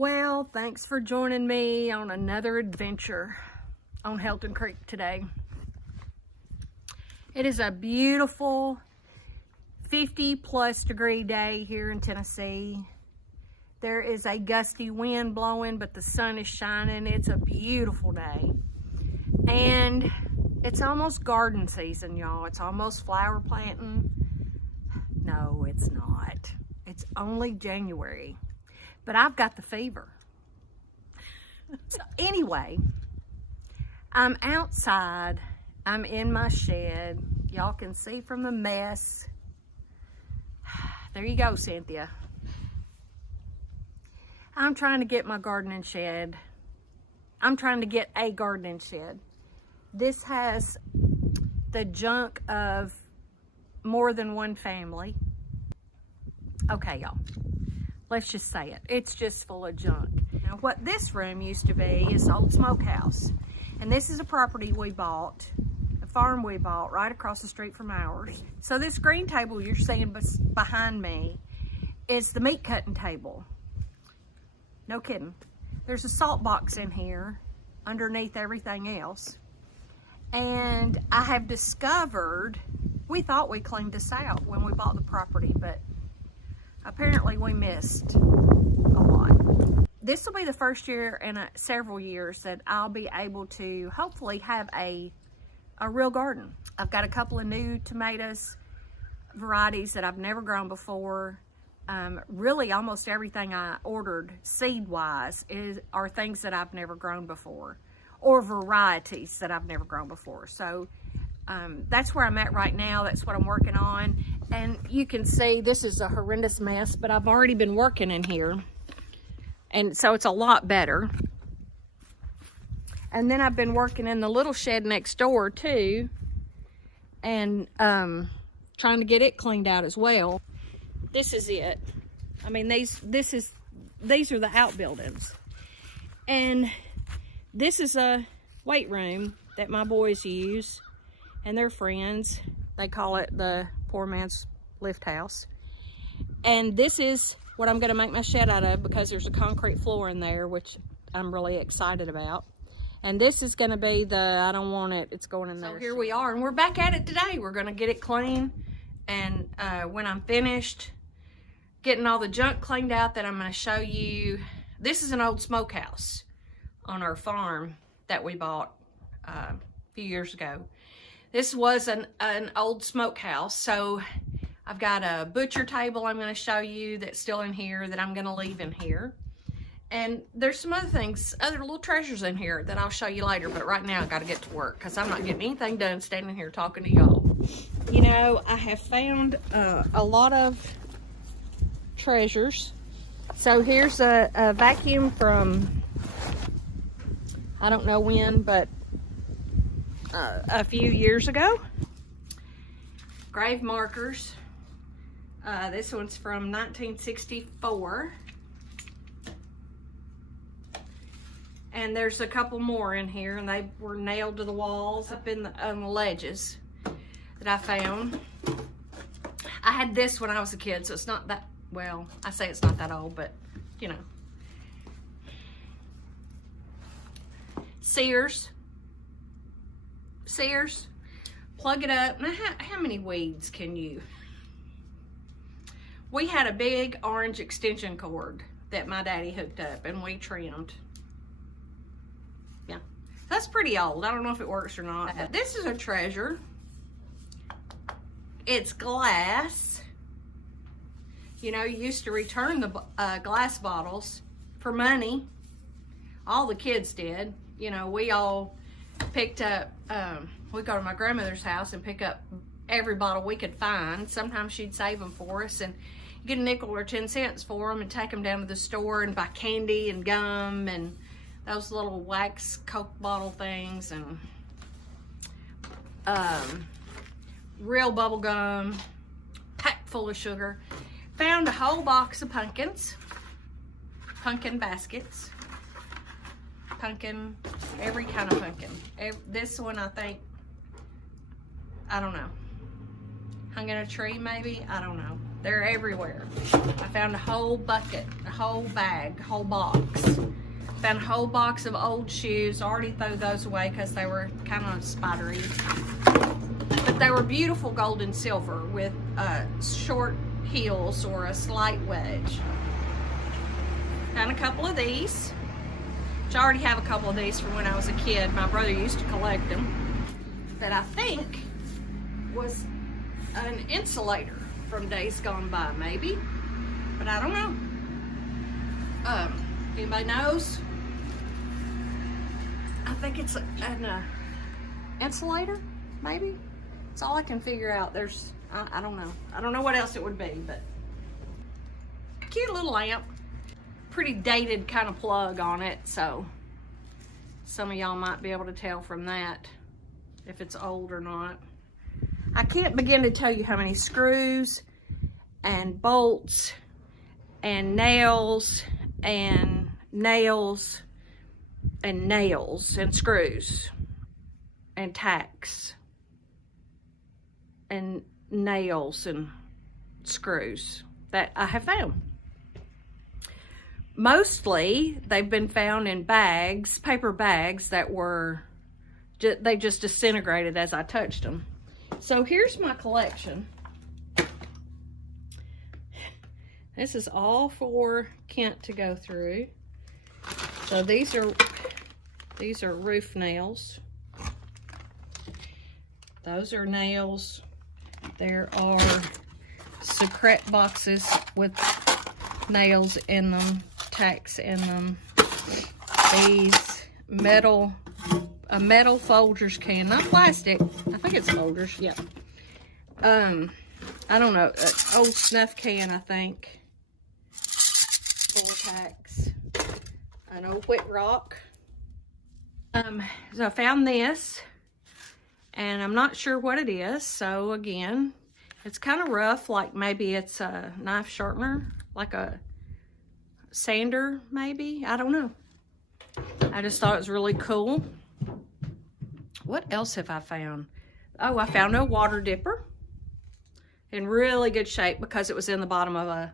Well, thanks for joining me on another adventure on Helton Creek today. It is a beautiful 50+ degree day here in Tennessee. There is a gusty wind blowing, but the sun is shining. It's a beautiful day. And it's almost garden season, y'all. It's almost flower planting. No, it's not. It's only January. But I've got the fever. So anyway, I'm outside. I'm in my shed. Y'all can see from the mess. There you go, Cynthia. I'm trying to get my gardening shed. I'm trying to get a gardening shed. This has the junk of more than one family. Okay, y'all. Let's just say it. It's just full of junk. Now, what this room used to be is an old smokehouse. And this is a property we bought, a farm we bought right across the street from ours. So this green table you're seeing behind me is the meat cutting table. No kidding. There's a salt box in here underneath everything else. And I have discovered, we thought we cleaned this out when we bought the property, but apparently we missed a lot. This will be the first year in several years that I'll be able to hopefully have a real garden. I've got a couple of new tomatoes varieties that I've never grown before. Really almost everything I ordered seed-wise are things that I've never grown before, or varieties that I've never grown before. So that's where I'm at right now. That's what I'm working on. And you can see this is a horrendous mess, but I've already been working in here. And so it's a lot better. And then I've been working in the little shed next door too. And trying to get it cleaned out as well. This is it. I mean, these are the outbuildings. And this is a weight room that my boys use and their friends. They call it the poor man's lift house. And this is what I'm gonna make my shed out of, because there's a concrete floor in there, which I'm really excited about. And this is gonna be I don't want it, it's going in there. So here we are, and we're back at it today. We're gonna get it clean. And when I'm finished getting all the junk cleaned out, that I'm gonna show you, this is an old smokehouse on our farm that we bought a few years ago. This was an old smokehouse, so I've got a butcher table I'm going to show you that's still in here that I'm going to leave in here. And there's some other things, other little treasures in here that I'll show you later, but right now I got to get to work because I'm not getting anything done standing here talking to y'all. You know, I have found a lot of treasures. So here's a vacuum from, I don't know when, but a few years ago. Grave markers. This one's from 1964. And there's a couple more in here, and they were nailed to the walls up on the ledges that I found. I had this when I was a kid, so it's not that, well, I say it's not that old, but you know. Sears, plug it up. Now, how many weeds can you? We had a big orange extension cord that my daddy hooked up, and we trimmed. Yeah, that's pretty old. I don't know if it works or not. But this is a treasure. It's glass. You know, you used to return the glass bottles for money. All the kids did. You know, we all picked up, we go to my grandmother's house and pick up every bottle we could find. Sometimes she'd save them for us and get a nickel or 10 cents for them and take them down to the store and buy candy and gum and those little wax Coke bottle things and real bubble gum, packed full of sugar. Found a whole box of pumpkins, pumpkin baskets. Pumpkin, every kind of pumpkin. This one, I think, I don't know, hung in a tree maybe, I don't know. They're everywhere. I found a whole bucket, a whole bag, a whole box. Found a whole box of old shoes. Already threw those away because they were kind of spidery. But they were beautiful gold and silver with short heels or a slight wedge. Found a couple of these, which I already have a couple of these from when I was a kid. My brother used to collect them. That I think was an insulator from days gone by, maybe. But I don't know. Anybody knows? I think it's an insulator, maybe. That's all I can figure out. There's, I don't know. I don't know what else it would be, but cute little lamp. Pretty dated kind of plug on it, so some of y'all might be able to tell from that if it's old or not. I can't begin to tell you how many screws and bolts and nails and nails and nails and screws and tacks and nails and screws that I have found. Mostly they've been found in bags, paper bags that were, they just disintegrated as I touched them. So here's my collection. This is all for Kent to go through. So these are roof nails. Those are nails. There are secret boxes with nails in them, tacks in them. These metal, a metal Folgers can, not plastic. I think it's Folgers, yeah. I don't know, old snuff can, I think. Full tacks. An old wet rock. So I found this, and I'm not sure what it is. So again, it's kind of rough, like maybe it's a knife sharpener, like a sander, maybe. I don't know. I just thought it was really cool. What else have I found? Oh, I found a water dipper in really good shape because it was in the bottom of a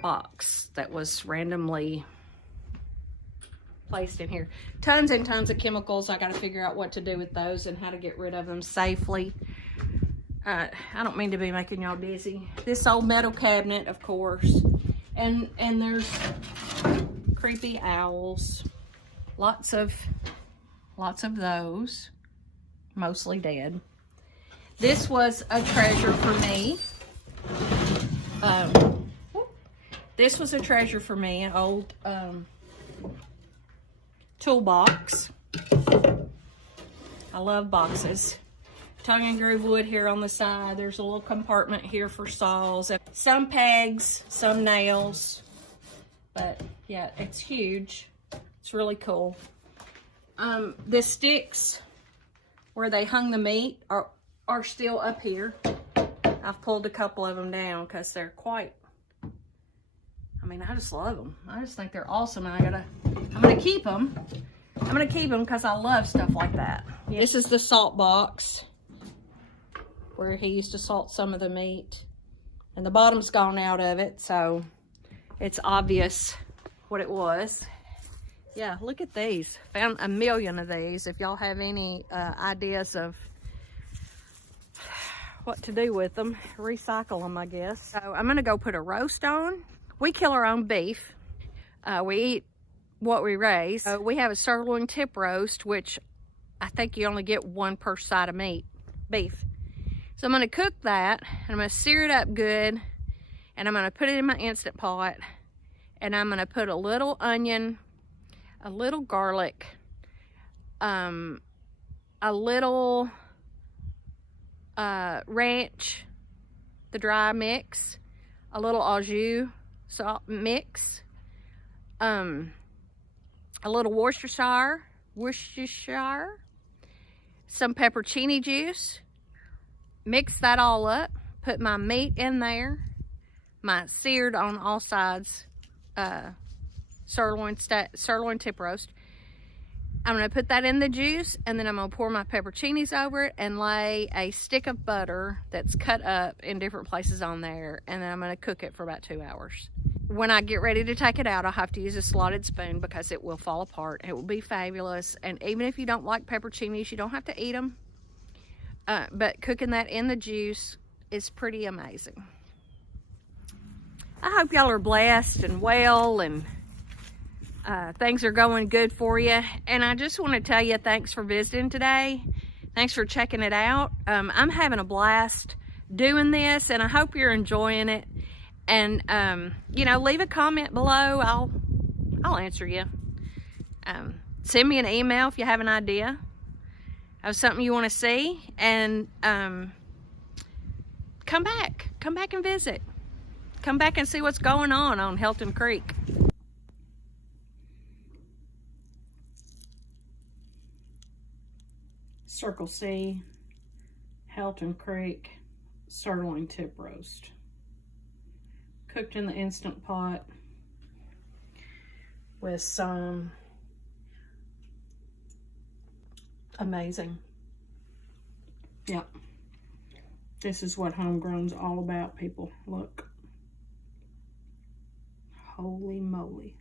box that was randomly placed in here. Tons and tons of chemicals. I got to figure out what to do with those and how to get rid of them safely. I don't mean to be making y'all dizzy. This old metal cabinet, of course. And there's creepy owls. Lots of those. Mostly dead. This was a treasure for me. This was a treasure for me, an old toolbox. I love boxes. Tongue and groove wood here on the side. There's a little compartment here for saws. Some pegs, some nails. But yeah, it's huge. It's really cool. The sticks where they hung the meat are still up here. I've pulled a couple of them down because they're quite, I mean, I just love them. I just think they're awesome, and I'm gonna keep them. I'm gonna keep them because I love stuff like that. Yeah. This is the salt box where he used to salt some of the meat, and the bottom's gone out of it, so it's obvious what it was. Yeah, look at these. Found a million of these. If y'all have any ideas of what to do with them, recycle them, I guess. So I'm gonna go put a roast on. We kill our own beef. We eat what we raise. We have a sirloin tip roast, which I think you only get one per side of beef. So I'm gonna cook that, and I'm gonna sear it up good, and I'm gonna put it in my Instant Pot, and I'm gonna put a little onion, a little garlic, a little ranch, the dry mix, a little au jus salt mix, a little Worcestershire, some pepperoni juice. Mix that all up, put my meat in there, my seared on all sides sirloin tip roast. I'm going to put that in the juice, and then I'm going to pour my pepperoncinis over it and lay a stick of butter that's cut up in different places on there, and then I'm going to cook it for about 2 hours. When I get ready to take it out, I'll have to use a slotted spoon because it will fall apart. It will be fabulous, and even if you don't like pepperoncinis, you don't have to eat them. But cooking that in the juice is pretty amazing. I hope y'all are blessed and well, and things are going good for you. And I just want to tell you thanks for visiting today. Thanks for checking it out. I'm having a blast doing this, and I hope you're enjoying it. And you know, leave a comment below. I'll answer you. Send me an email if you have an idea of something you want to see, and come back and visit. Come back and see what's going on Helton Creek. Circle C, Helton Creek sirloin tip roast. Cooked in the Instant Pot with some amazing. Yep. This is what homegrown's all about, people. Look. Holy moly.